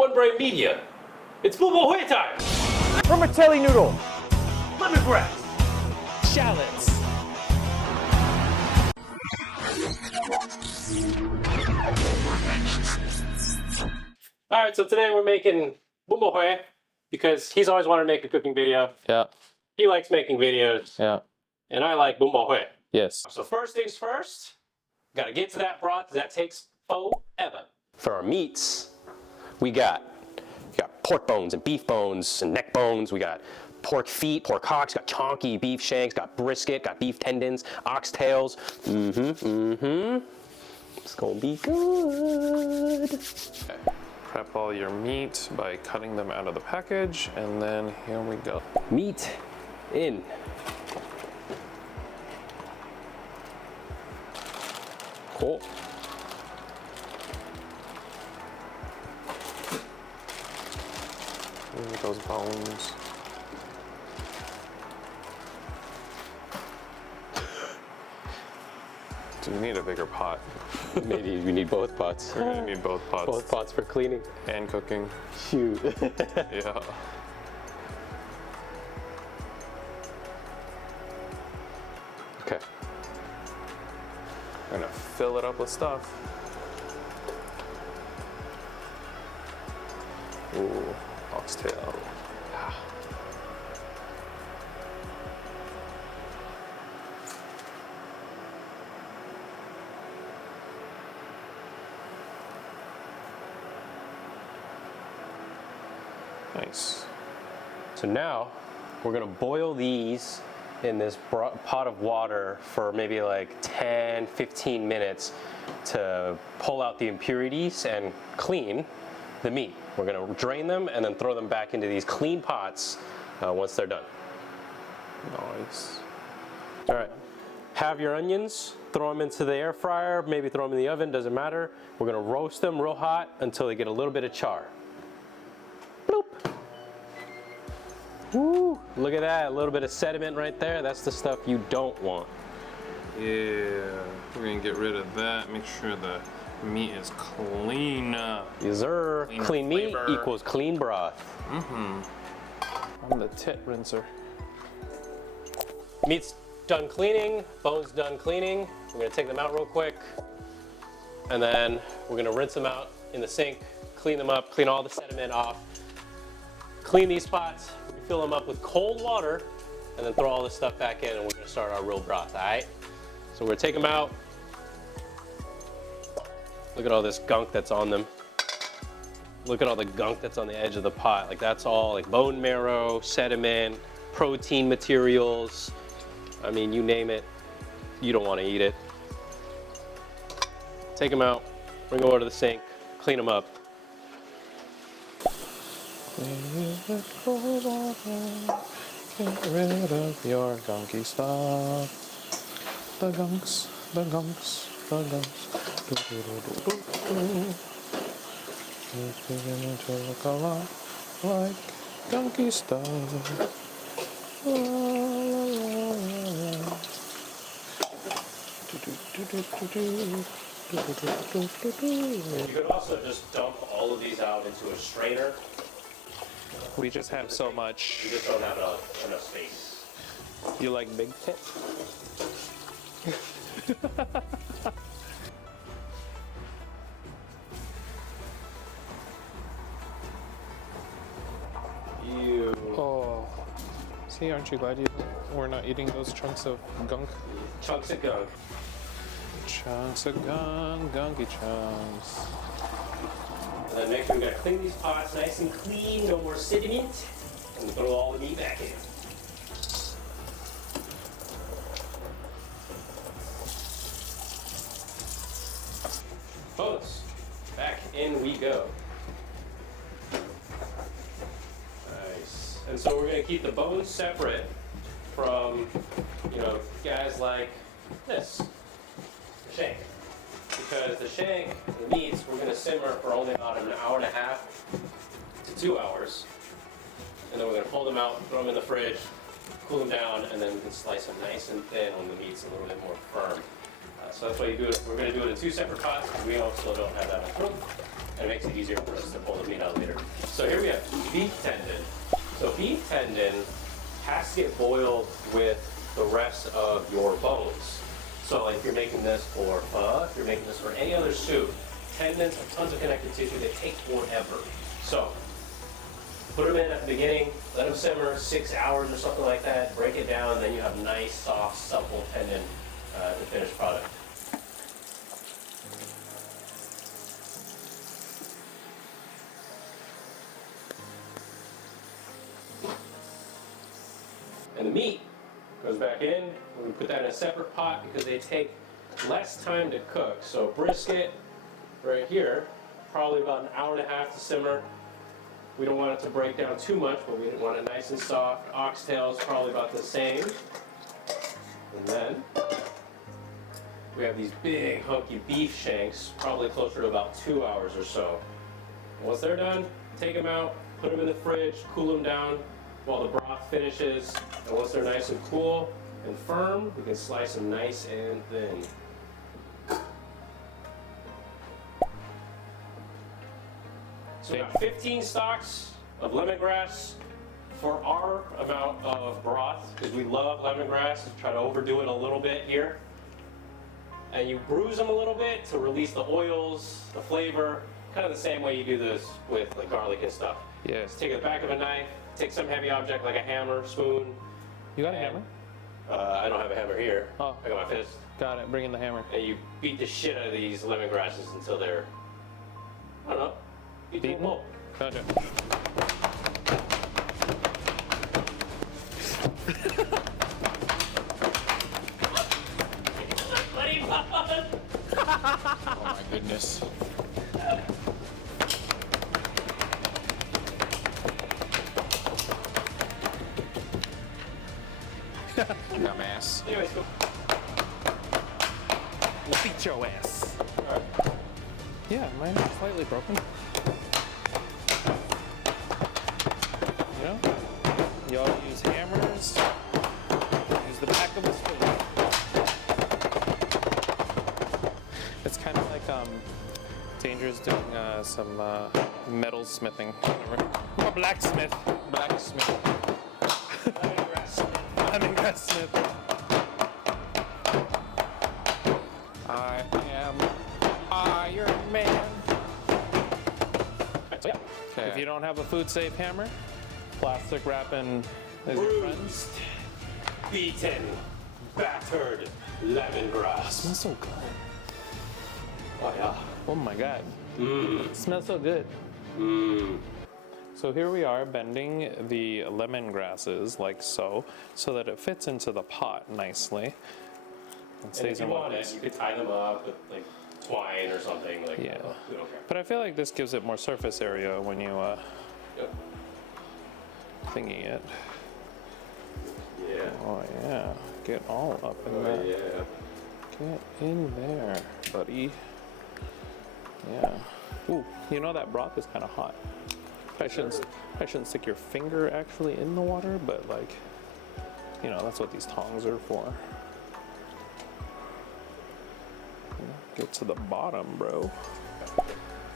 One Brain Media. It's BOON BÒ HU농 time! Vermicelli noodle. Lemongrass. Shallots. Alright, so today we're making BOON BÅ HU농 because he's always wanted to make a cooking video. Yeah. He likes making videos. Yeah. And I like BOON BÅ HU농. Yes. So first things first, gotta get to that broth because that takes forever. For our meats, we got pork bones and beef bones and neck bones. We got pork feet, pork hocks, got chonky beef shanks, got brisket, got beef tendons, oxtails. It's gonna be good. Okay. Prep all your meat by cutting them out of the package, and then here we go. Meat in. Cool. Those bones. Do we need a bigger pot? Maybe we need both pots. We're gonna need both pots. Both pots for cleaning. And cooking. Shoot. Yeah. Okay. We're gonna fill it up with stuff. Ooh, oxtail. Nice. So now we're gonna boil these in this pot of water for maybe like 10-15 minutes to pull out the impurities and clean the meat. We're gonna drain them and then throw them back into these clean pots once they're done. Nice. All right, have your onions, throw them into the air fryer, maybe throw them in the oven, doesn't matter. We're gonna roast them real hot until they get a little bit of char. Bloop. Woo, look at that, a little bit of sediment right there. That's the stuff you don't want. Yeah, we're gonna get rid of that. Make sure the meat is clean. Yes, sir. Clean meat flavor. equals clean broth. I'm the tit rinser. Meat's done cleaning, bones done cleaning. We're gonna take them out real quick. And then we're gonna rinse them out in the sink, clean them up, clean all the sediment off. Clean these pots, fill them up with cold water, and then throw all this stuff back in, and we're gonna start our real broth, all right? So we're gonna take them out. Look at all this gunk that's on them. Look at all the gunk that's on the edge of the pot. Like that's all like bone marrow, sediment, protein materials. I mean, you name it, you don't wanna eat it. Take them out, bring them over to the sink, clean them up. Get rid of your gunky stuff. The gunks, the gunks, the gunks. It's beginning to look a lot like gunky stuff. La, la, la, la. You could also just dump all of these out into a strainer. We just have so much. You just don't have enough space. You like big tits? Ew. Oh. See, aren't you glad we're not eating those chunks of gunk? Chunks of gunk. Chunks of gunk, gunky chunks. And then make sure we gotta clean these pots nice and clean, no more sediment. And we throw all the meat back in. Bones. Back in we go. Nice. And so we're gonna keep the bones separate from, guys like this, the shank. Because the shank, the meats, we're gonna simmer for only about an hour and a half to 2 hours. And then we're gonna pull them out, throw them in the fridge, cool them down, and then we can slice them nice and thin when the meat's a little bit more firm. So that's why you do it. We're gonna do it in 2 separate pots because we also don't have that much room. And it makes it easier for us to pull the meat out later. So here we have beef tendon. So beef tendon has to get boiled with the rest of your bones. So like if you're making this for pho, if you're making this for any other soup, tendons have tons of connective tissue that take forever. So put them in at the beginning, let them simmer 6 hours or something like that, break it down, and then you have nice, soft, supple tendon, the finished product. And the meat goes back in. We put that in a separate pot because they take less time to cook. So brisket right here, probably about an hour and a half to simmer. We don't want it to break down too much, but we want it nice and soft. Oxtails probably about the same. And then we have these big hunky beef shanks, probably closer to about 2 hours or so. Once they're done, take them out, put them in the fridge, cool them down while the broth finishes. And once they're nice and cool and firm, we can slice them nice and thin. So we got 15 stalks of lemongrass for our amount of broth, because we love lemongrass. Try to overdo it a little bit here. And you bruise them a little bit to release the oils, the flavor, kind of the same way you do this with like garlic and stuff. Yeah. Just take the back of a knife, take some heavy object like a hammer, spoon. You got a hammer? I don't have a hammer here. Oh. I got my fist. Got it. Bring in the hammer. And you beat the shit out of these lemongrasses until they're, I don't know, beat to a Beaten? pulp. Gotcha. Oh my goodness. Dumbass. Anyways, go. Beat your ass. Alright. Yeah, mine is slightly broken. You know? Y'all use hammers. Use the back of a spoon. It's kind of like Danger's doing some metal smithing. I'm a blacksmith. Blacksmith. Lemongrass smith. I am Iron Man. So yeah, Okay. if you don't have a food safe hammer, plastic wrapping is your friend. Bruised, beaten, battered lemongrass. Smells so good. Oh yeah. Oh my god. Mmm. It smells so good. Mmm. So here we are bending the lemongrasses like so that it fits into the pot nicely. And And stays if you in one want it, piece. you could tie them up with like twine or something. Like, Yeah. we don't care. But I feel like this gives it more surface area when you Yep. thingy it. Yeah. Oh yeah, get all up in Oh that. yeah. Get in there, buddy. Yeah. Ooh, you know that broth is kind of hot. I shouldn't stick your finger actually in the water, but like, you know, that's what these tongs are for. Get to the bottom, bro.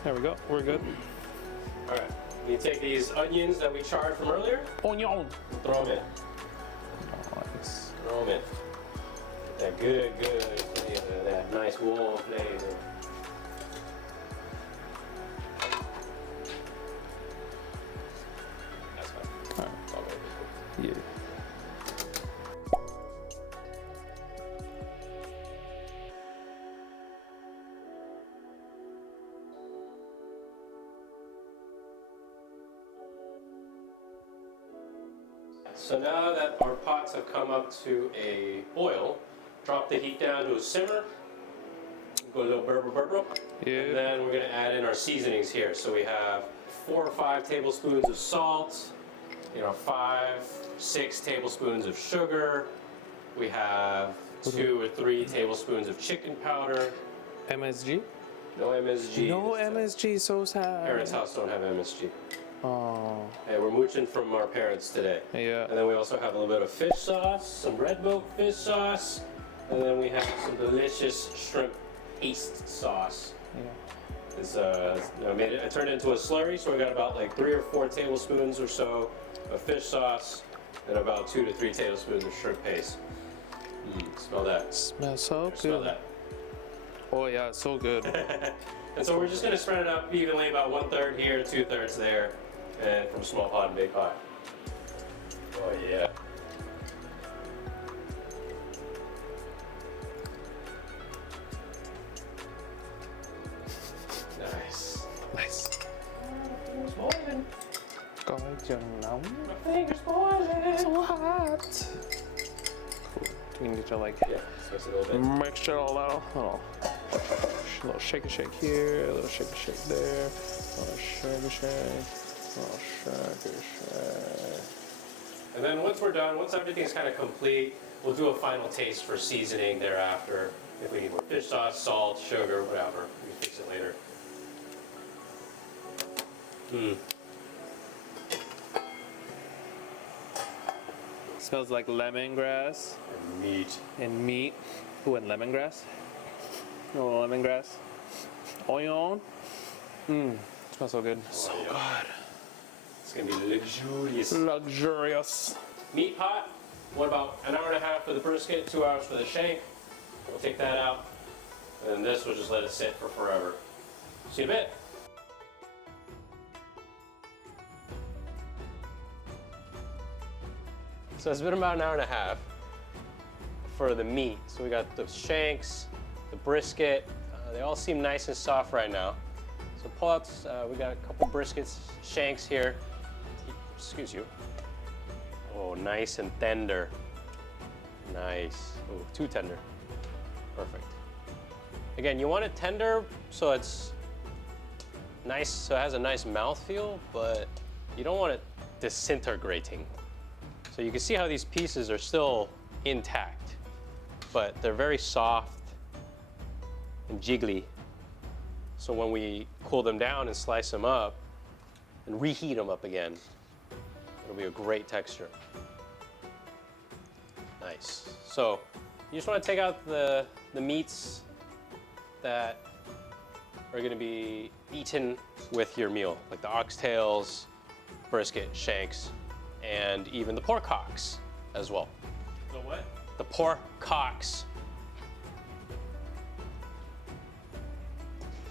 There we go. We're good. All right. You take these onions that we charred from earlier, Onion. throw them in. Nice. Throw them in. That good flavor, that nice warm flavor. That's fine. All right. It's all good. Yeah. So now that our pots have come up to a boil, drop the heat down to a simmer. Go a little burble. Yeah. And then we're gonna add in our seasonings here. So we have 4 or 5 tablespoons of salt, 5, 6 tablespoons of sugar. We have 2 or 3 tablespoons of chicken powder. MSG? No MSG. No MSG, so sad. Parents' house don't have MSG. Oh. Hey, we're mooching from our parents today. Yeah. And then we also have a little bit of fish sauce, some red milk fish sauce, and then we have some delicious shrimp paste sauce. Yeah. It's I turned it into a slurry, so we got about like 3 or 4 tablespoons or so of fish sauce and about 2 to 3 tablespoons of shrimp paste. Smell that. Smells so good. Smell that. Oh yeah, it's so good. And so we're just gonna spread it up evenly, about 1/3 here, 2/3 there, and from small pot and big pot. Oh yeah. Nice. Nice. It's boiling. Coi chừng nóng. My finger's boiling. So hot. Cool. We need to like Yeah, spice it a little bit. mix it all out. A little shake here, a little shake there, a little shake, a little shake. And then once we're done, once everything's kind of complete, we'll do a final taste for seasoning thereafter. If we need more fish sauce, salt, sugar, whatever, we can fix it later. Smells like lemongrass And meat. and meat. Ooh, and lemongrass. A little lemongrass. Onion. Smells so good. So yeah. good. It's gonna be luxurious. Luxurious. Meat pot, what about an hour and a half for the brisket, 2 hours for the shank. We'll take that out. And then this, we'll just let it sit for forever. See you in a bit. So it's been about an hour and a half for the meat. So we got the shanks, the brisket. They all seem nice and soft right now. So pull out, we got a couple briskets, shanks here. Excuse you. Oh, nice and tender. Nice. Oh, too tender. Perfect. Again, you want it tender so it's nice, so it has a nice mouthfeel, but you don't want it disintegrating. So you can see how these pieces are still intact, but they're very soft and jiggly. So when we cool them down and slice them up and reheat them up again, it'll be a great texture. Nice. So you just want to take out the meats that are going to be eaten with your meal, like the oxtails, brisket, shanks, and even the pork hocks as well. The what? The pork hocks.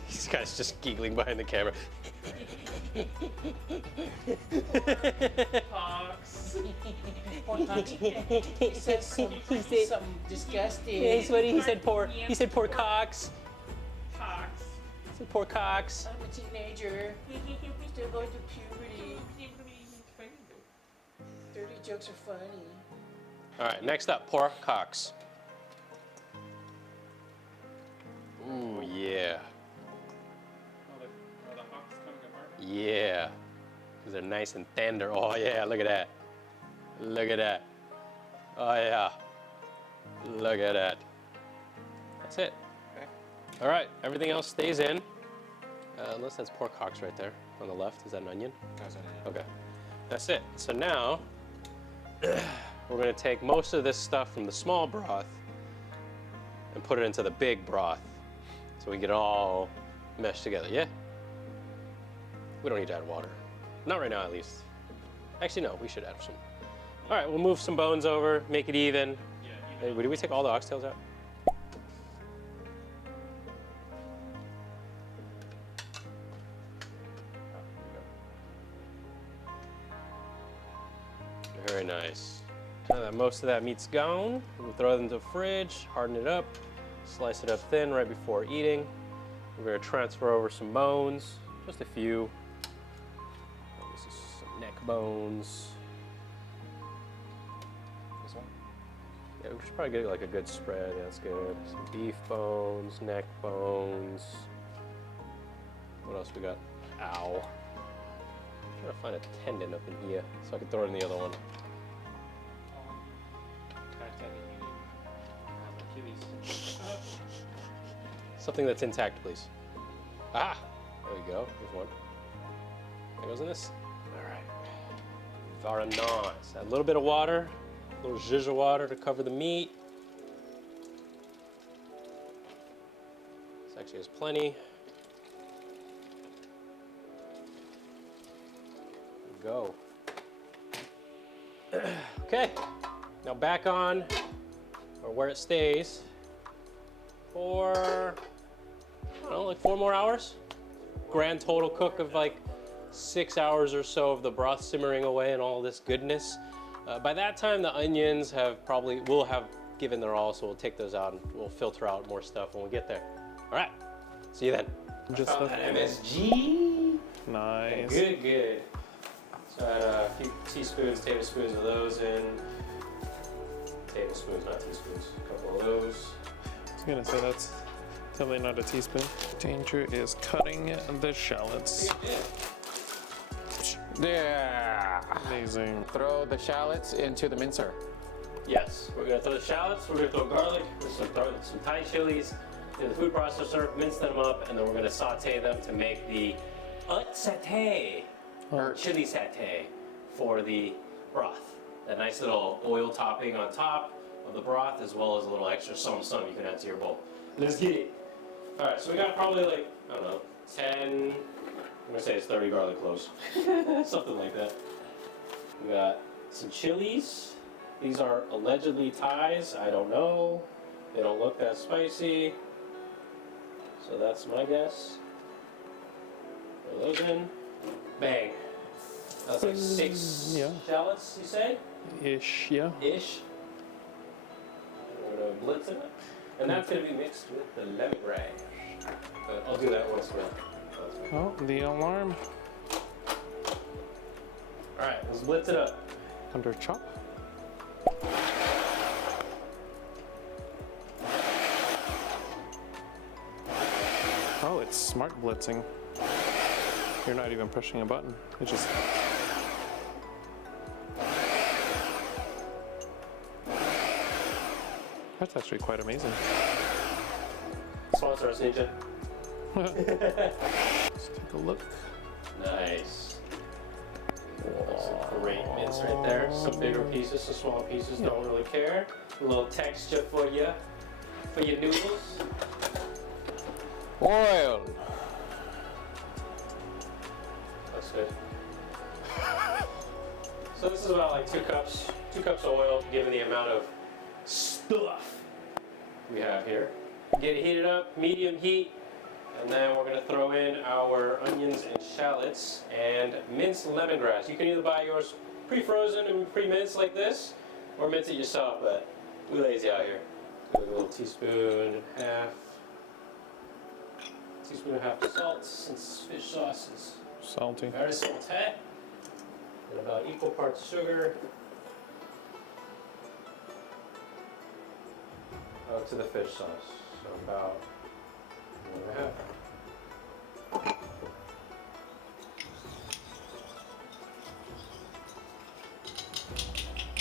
This guy's just giggling behind the camera. Hawks. He said something disgusting. Yeah, he said pork. He said pork hocks. Hawks. He said pork hocks. I'm a teenager. Still going through puberty. Dirty jokes are funny. All right, next up, pork hocks. Ooh, yeah. Are the hocks coming apart? Yeah. These are nice and tender. Oh, yeah, look at that. Look at that. Oh, yeah. Look at that. That's it. Okay. All right, everything else stays in. Unless that's pork hocks right there on the left. Is that an onion? Okay. That's it. So now, we're going to take most of this stuff from the small broth and put it into the big broth so we get it all meshed together, yeah? We don't need to add water. Not right now, at least. Actually, no, we should add some. All right, we'll move some bones over, make it even. Yeah, Hey, did we take all the oxtails out? Very nice. Now that most of that meat's gone, we'll throw it into the fridge, harden it up, slice it up thin right before eating. We're going to transfer over some bones, just a few. This is some neck bones. This one? Yeah, we should probably get like a good spread. Yeah, that's good. Some beef bones, neck bones. What else we got? Ow. I'm trying to find a tendon up in here so I can throw it in the other one. Something that's intact, please. Ah! There we go. There's one. That goes in this. All right. Very nice. Add a little bit of water, a little zhuzh of water to cover the meat. This actually has plenty. go. Okay, now back on, or where it stays, for, I don't know, like 4 more hours? Grand total cook of like 6 hours or so of the broth simmering away and all this goodness. By that time, the onions will have given their all, so we'll take those out and we'll filter out more stuff when we get there. All right, see you then. Just Found that MSG. nice. Good, good. So I had a few teaspoons, tablespoons of those in. Tablespoons, not teaspoons. A couple of those. I was gonna say that's definitely not a teaspoon. Danger is cutting the shallots. Yeah. Amazing. Throw the shallots into the mincer. Yes, we're gonna throw the shallots, we're gonna throw garlic, some Thai chilies in the food processor, mince them up, and then we're gonna saute them to make the satay, or chili satay for the broth. That nice little oil topping on top of the broth, as well as a little extra some you can add to your bowl. Let's get it. All right, so we got probably like, I don't know, 10, I'm gonna say it's 30 garlic cloves. Something like that. We got some chilies. These are allegedly Thais, I don't know. They don't look that spicy. So that's my guess. Throw those in. Bang. That's like 6 yeah. shallots, you say? Ish, yeah. Ish. And we're gonna blitz it. And that's gonna be mixed with the lemongrass. But I'll do that once we're done. Oh, the alarm. Alright, let's blitz it up. Under chop. Oh, it's smart blitzing. You're not even pushing a button. It just. That's actually quite amazing. Sponsor us, Ninja. Let's take a look. Nice. That's a great mince right there. Some bigger pieces, some smaller pieces, don't really care. A little texture for your noodles. Oil. That's good. So this is about like 2 cups of oil, given the amount of stuff we have here. Get it heated up, medium heat, and then we're gonna throw in our onions and shallots and minced lemongrass. You can either buy yours pre-frozen and pre-minced like this, or mince it yourself, but we're lazy out here. Do a little teaspoon and a half of salt, since fish sauce is Salty. very salty. And about equal parts sugar. To the fish sauce. So about 1.5.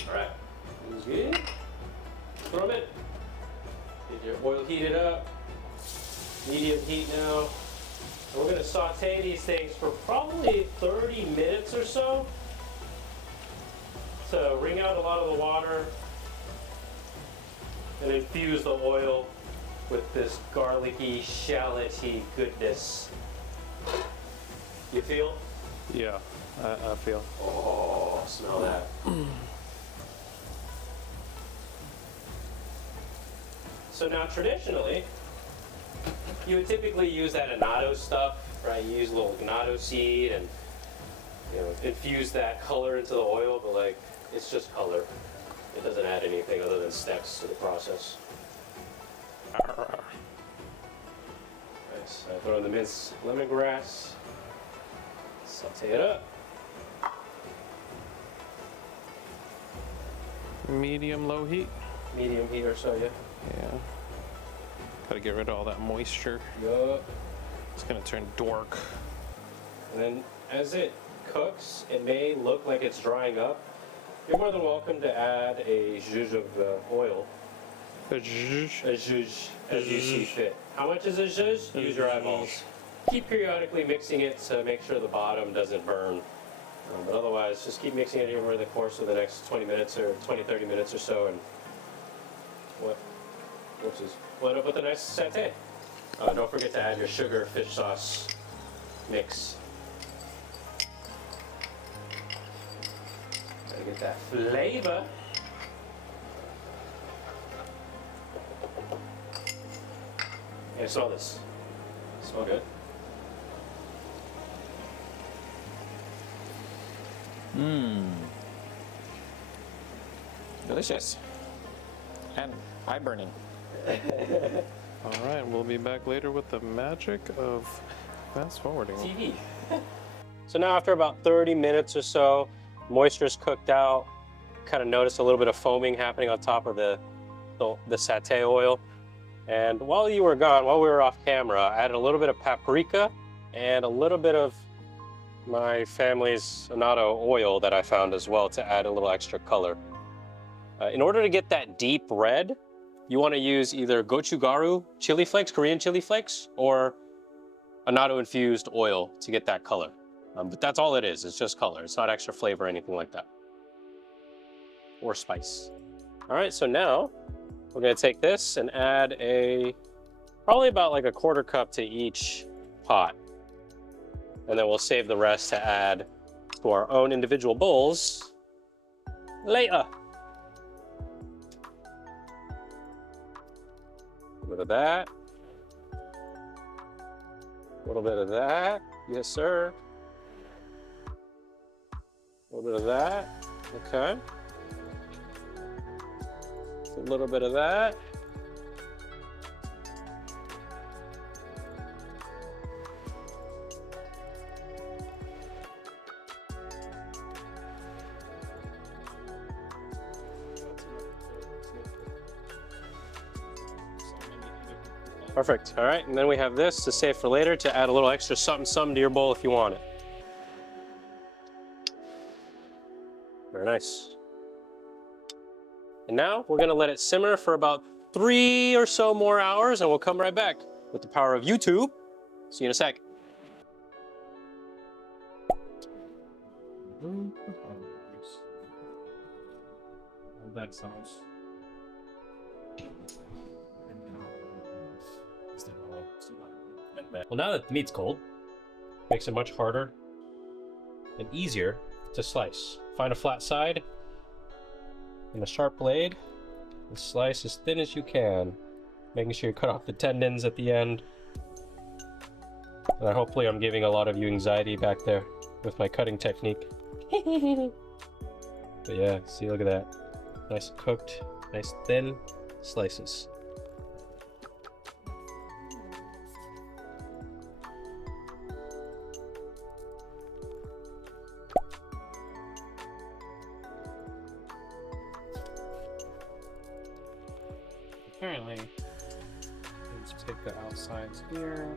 Alright, looks good. Throw it. Get your oil heated up. Medium heat now. And we're going to saute these things for probably 30 minutes or so. So wring out a lot of the water and infuse the oil with this garlicky, shalloty goodness. You feel? Yeah, I feel. Oh, smell that. So now traditionally, you would typically use that annatto stuff, right? You use a little annatto seed and infuse that color into the oil, but like, it's just color. It doesn't add anything other than steps to the process. Nice. I throw in the minced lemongrass, saute it up. Medium low heat. Medium heat or so, yeah. Yeah. Gotta get rid of all that moisture. Yup. It's gonna turn dork. And then as it cooks, it may look like it's drying up. You're more than welcome to add a zhuzh of oil. A zhuzh, as you see fit. How much is a zhuzh? Use your eyeballs. Keep periodically mixing it to make sure the bottom doesn't burn. But otherwise, just keep mixing it over the course of the next 20 minutes or 20, 30 minutes or so, and we'll end up with a nice satay. Don't forget to add your sugar fish sauce mix. Get that flavor. Yeah, smell this. Smell good. Delicious. And eye burning. All right, we'll be back later with the magic of fast forwarding. TV. So now after about 30 minutes or so, moisture's cooked out. Kind of notice a little bit of foaming happening on top of the satay oil. And while you were gone, while we were off camera, I added a little bit of paprika and a little bit of my family's annatto oil that I found as well to add a little extra color. In order to get that deep red, you want to use either gochugaru chili flakes, Korean chili flakes, or annatto infused oil to get that color. But that's all it is, it's just color. It's not extra flavor or anything like that. Or spice. All right, so now we're gonna take this and add probably about like a 1/4 cup to each pot. And then we'll save the rest to add to our own individual bowls later. A little bit of that. A little bit of that. Yes, sir. A little bit of that. Okay. A little bit of that. Perfect. All right, and then we have this to save for later to add a little extra something to your bowl if you want it. Very nice. And now we're gonna let it simmer for about 3 or so more hours, and we'll come right back with the power of YouTube. See you in a sec. That sounds. Well, now that the meat's cold, makes it much harder and easier to slice. Find a flat side and a sharp blade and slice as thin as you can, making sure you cut off the tendons at the end. And hopefully I'm giving a lot of you anxiety back there with my cutting technique. But yeah, see, look at that. Nice cooked, nice thin slices. Apparently, let's take the outsides here,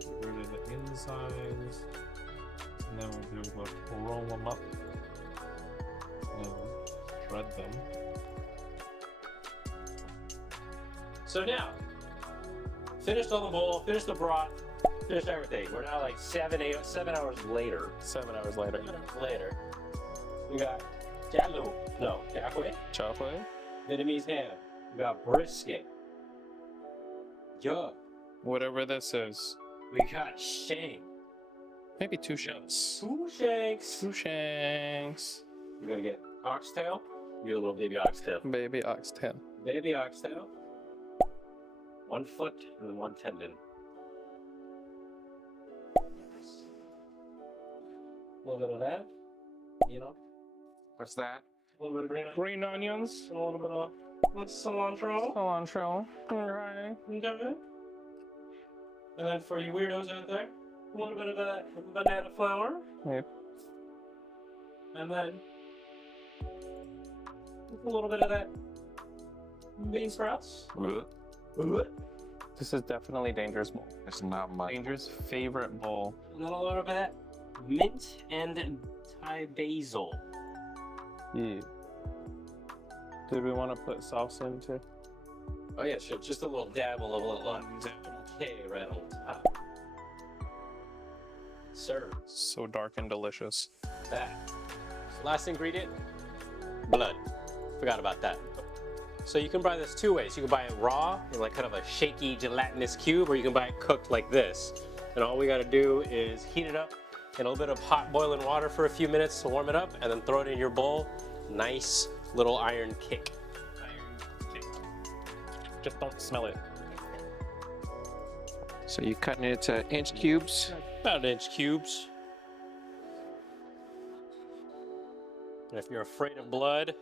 get rid of the insides, and then we'll do we'll roll them up and shred them. So now, finished on the bowl, finished the broth, finished everything. We're now like 7 hours later. 7 hours later. 7 hours later, we got jalo, no, jakwe, Chocolate? Vietnamese ham. We got brisket. Yuck. Whatever this is. We got shank. Maybe 2 shanks. 2 shanks. 2 shanks. We're gonna get oxtail. You a little baby oxtail. Baby oxtail. Baby oxtail. 1 foot and 1 tendon. A little bit of that. You know. What's that? A little bit of green onion. Green onions. A little bit of cilantro. Cilantro. Alright. Okay. And then for you weirdos out there, a little bit of that banana flour. Yep. And then a little bit of that bean sprouts. This is definitely Danger's bowl. It's not much. Danger's favorite bowl. And then a little bit of that mint and Thai basil. Yeah. Did we want to put sauce in too? Oh yeah, sure. Just a little dabble of a little K right on top. Serve So dark and delicious. that. Last ingredient, blood. Forgot about that. So you can buy this 2 ways. You can buy it raw in like kind of a shaky gelatinous cube, or you can buy it cooked like this. And all we gotta do is heat it up in a little bit of hot boiling water for a few minutes to warm it up, and then throw it in your bowl. Nice little iron kick. Just don't smell it. So you cutting it into inch cubes? About 1-inch cubes. And if you're afraid of blood,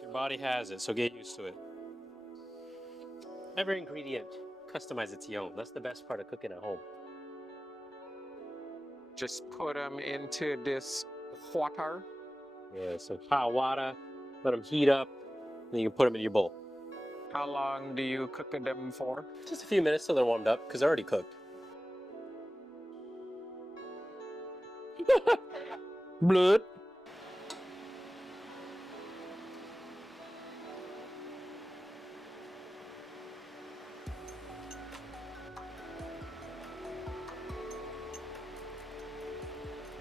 your body has it, so get used to it. Every ingredient, customize it to your own. That's the best part of cooking at home. Just put them into this water. Yeah, so hot water, let them heat up, then you can put them in your bowl. How long do you cook them for? Just a few minutes till they're warmed up, because they're already cooked. Blood.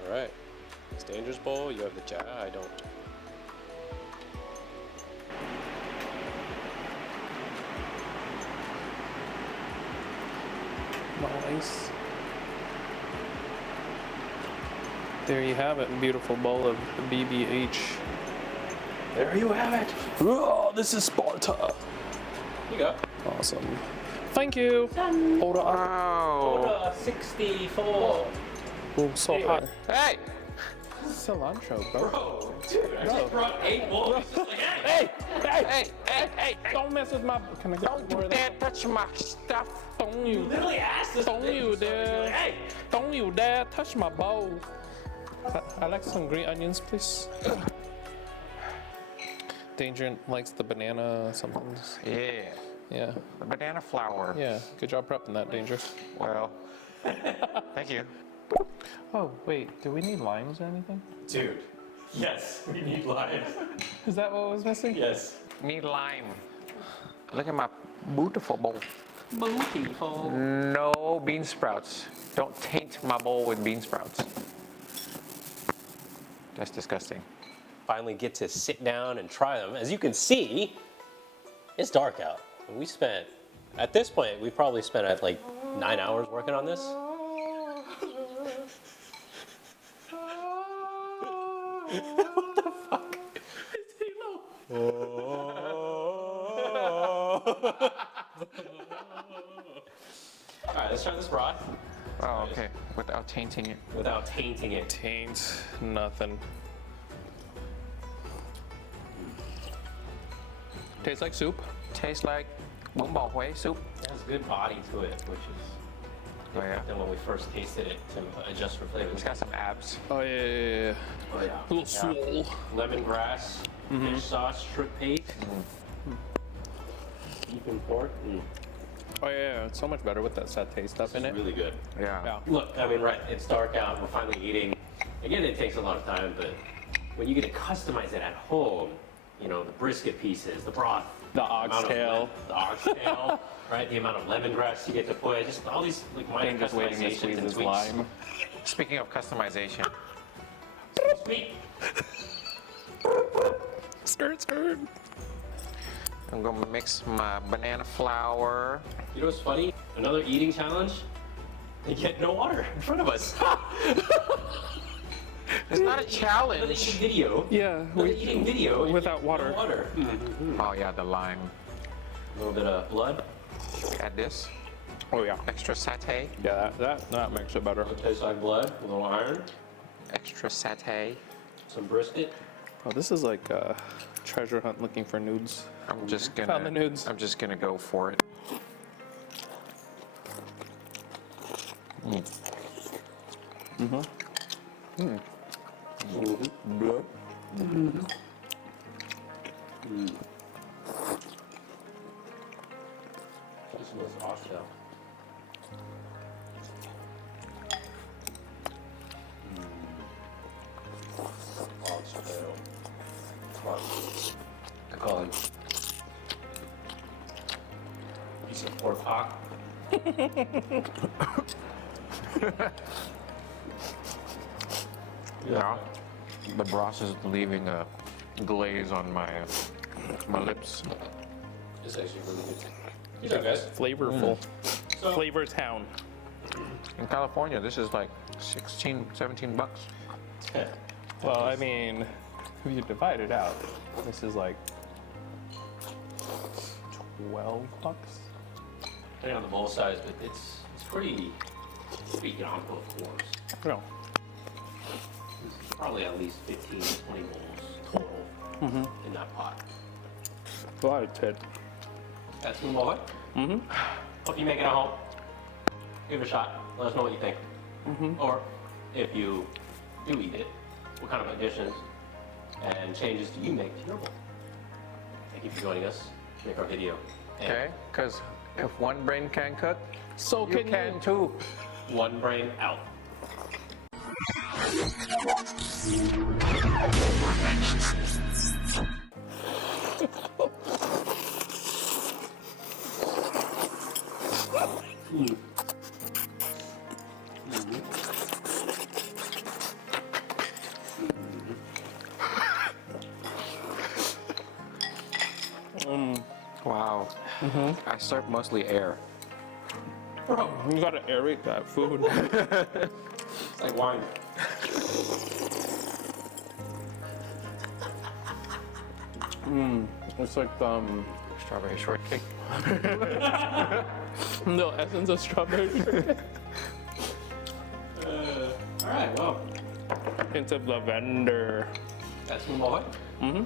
All right, it's Dangerous Bowl. You have the jar. I don't. Nice. There you have it, a beautiful bowl of BBH. There you have it. Oh, this is Sparta. Here you go. Awesome. Thank you. Hold on. Oh. 64. Oh, so Anyway. hot. Hey! Cilantro, bro. Bro, dude, I just brought 8 bowls. Just like, Hey, hey, Hey! Hey! Hey! don't mess with my. Can I get Don't more you of dare that? touch my stuff! Don't you you, literally asked us. don't you dare, Hey. don't you dare touch my bowl. I like some green onions, please. Danger likes the banana something. Yeah. Yeah, The banana flour. yeah. Good job prepping that, Danger. Well, thank you. Oh, wait. Do we need limes or anything? Dude, yes, we need limes. Is that what was missing? Yes. Need lime. Look at my beautiful bowl. Beautiful. No bean sprouts. Don't taint my bowl with bean sprouts. That's disgusting. Finally get to sit down and try them. As you can see, it's dark out. And we spent, at this point, we probably spent like 9 hours working on this. What the fuck? It's Halo. All right, let's try this broth Oh, okay. Without tainting it. without tainting it. Taint nothing. Tastes like soup. Tastes like bún bò Huế soup. It has good body to it, which is Oh yeah. different than when we first tasted it to adjust for flavors. It's got some abs. Oh yeah. Oh, yeah. A little swole. Lemongrass, fish sauce, shrimp paste, beef and pork. Oh yeah, it's so much better with that satay stuff in It's it. really good. Yeah. Yeah. Look, I mean, right, it's dark out, we're finally eating. Again, it takes a lot of time, but when you get to customize it at home, you know, the brisket pieces, the broth, The amount of oxtail. the oxtail, right, the amount of lemongrass you get to put, just all these like minor I'm just waiting to customizations squeeze and this tweaks. lime. Speaking of customization, Sweet. Skirt, skirt. I'm gonna mix my banana flour. You know what's funny? Another eating challenge. They get no water in front of us. It's not a Another challenge. eating video. Yeah, Another eating video. without No water. water. Oh yeah, the lime. A little bit of blood. Add this. Oh yeah. Extra satay. Yeah, that makes it better. Tastes like blood. A little iron. Extra satay. Some brisket. Oh, this is like a treasure hunt looking for nudes. I'm just Found the gonna. nudes. I'm just gonna go for it. This was oxtail. Oxtail. I call it piece of pork hock. Yeah. The broth is leaving a glaze on my lips. It's actually really good. Good job, guys. Flavorful. So, Flavor town. In California, this is like 16, 17 bucks. Well, I mean, if you divide it out, this is like 12 bucks. Depending on the bowl size, but it's pretty economical, of course. No. There's probably at least 15 to 20 bowls total in that pot. A lot of tit. That's BOON BÅ HUồn. Hope you make it at home. Give it a shot. Let us know what you think. Or if you do eat it, what kind of additions and changes do you make to your bowl? Thank you for joining us to make our video. And Okay? Because if one brain can cook, So you can too. one brain out. Wow. I serve mostly air. Bro, you gotta aerate that food. It's like wine. It's like Strawberry shortcake. the essence of strawberry. All right, well, Hint of lavender. that's BOON BÅ HUồn.